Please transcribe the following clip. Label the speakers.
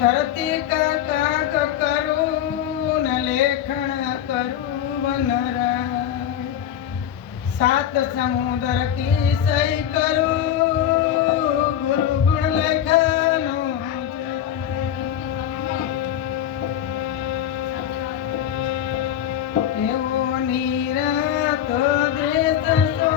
Speaker 1: ધરતી કાક કરું લેખણ કરું વનરા. સાત સમુદર કી સહી કરું ગુરુ ગુણ લેખનો એવો નિરાત દેશ સો